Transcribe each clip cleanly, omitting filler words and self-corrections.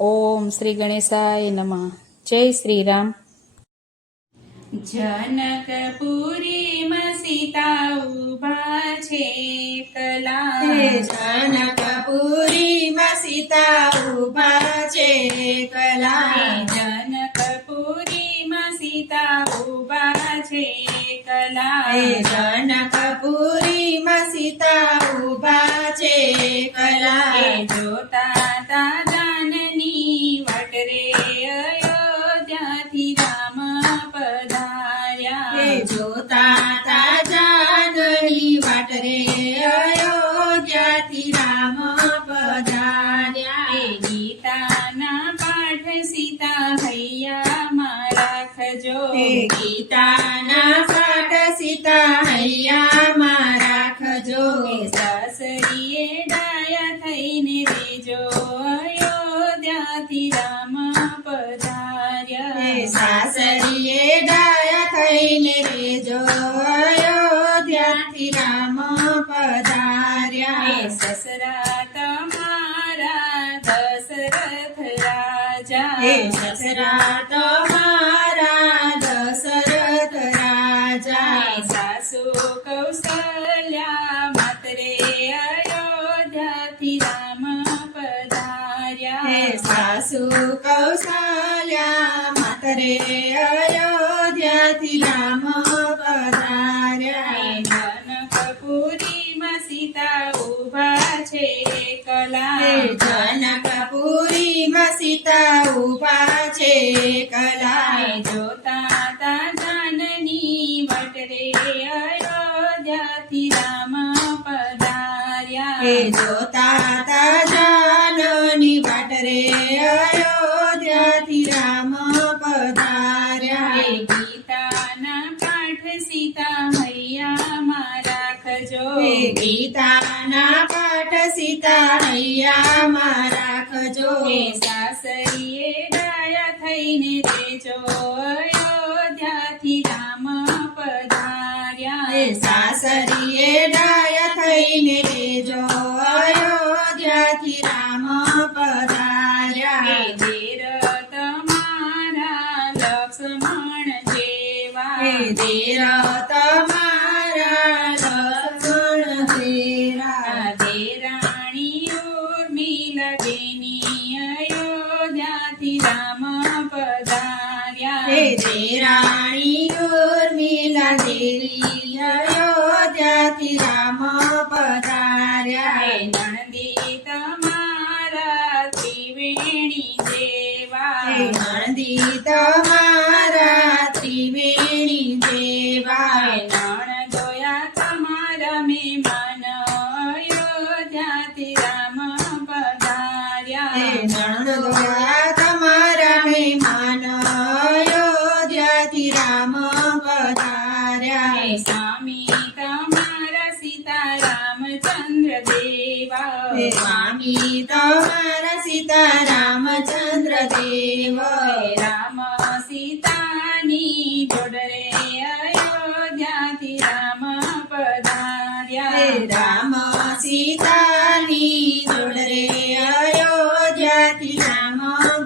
ઓમ શ્રી ગણેશાય નમઃ. જય શ્રી રામ. જનકપુરીમાં સીતા ઉભા છે કલા. જનકપુરીમાં સીતા ઉભા છે કલા. જનકપુરીમાં સીતા ઉભા છે કલા. જનકપુરીમાં સીતા ઉભા છે કલા. જોતા તા જાનની વટ રે અયોધ્યાથી રામ પધાર્યા. જોતા તા જાનની વાટ રે અયોધ્યાથી રામ પધાર્યા. ગીતાના પાઠ સીતા હૈયામાં રાખજો. ગીતાના પાઠ સીતા હૈયામાં રાખજો. સાસરીએ ડાયા થઈને રેજો અયોધ્યાથી રામ પધાર્યા. સાસરીએ ડાયા થઈને રેજો અયોધ્યાથી રામ પધાર્યા. સસરા તમારા દશરથ રાજા. સસરા તમારા દશરથ રાજા. સાસુ કૌશલ્યા માતરે અયોધ્યાથી રામ પધાર્યા. સાસુ કૌશલ્યા માતરે અયોધ્યાથી રામ પધાર્યા. જનકપુરીમાં સીતા ઉભા છે કલા. જનકપુરીમાં સીતા ઉભા છે કલા. જોતા તા જાનની વટ રે અયોધ્યાથી રામ પધાર્યા. જોતા તા જાનની વાટ રે અયોધ્યાથી રામ પધાર્યા. ગીતાના પાઠ સીતા હૈયામાં રાખજો. ગીતાના પાઠ સીતા હૈયામાં રાખજો. સાસરીએ ડાયા થઈને રેજો અયોધ્યાથી રામ પધાર્યા. સાસરીએ ડાયા થઈને રેજો અયોધ્યાથી રામ પધાર્યા. દેર તમારા લક્ષ્મણ જેવા. દેર તમારા લક્ષ્મણ જેવા. દેરાણી ઉર્મિલા બેની અયોધ્યાથી રામ પધાર્યા. દેરાણી ઉર્મિલા દેવી અયોધ્યાથી રામ પધાર્યા. નણદી તમારા ત્રિવેણી જેવા. નણદી તમારા ત્રિવેણી જેવા. નણ જોયા તમારા મહેમાન અયોધ્યાથી રામ પધાર્યા. નણદોયા તમારા મહેમાન અયોધ્યાથી રામ પધાર્યા. સ્વામી તમારા સીતા રામચંદ્ર દેવા. સ્વામી તમારા સીતા રામચંદ્ર દેવ. રામ સીતાની જોડ રે અયોધ્યાથી રામ પધાર્યા. રામ સીતાની જોડ રે અયોધ્યાથી રામ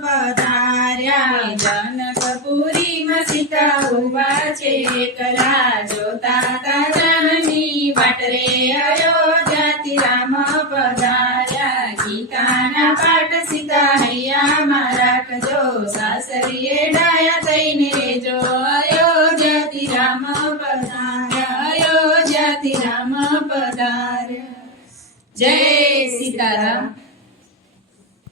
પધાર્યા. જનકપુરીમાં સીતા ઉભા છે કલા. જોતા તા જાનની વાટ રે અયોધ્યાથી રામ પધાર્યા. ગીતાના પાઠ સીતા હૈયામાં રાખજો. સાસરીએ ડાયા થઈને રેજો અયોધ્યાથી રામ પધાર્યા. અયોધ્યાથી રામ પધાર્યા. જય સીતારામ.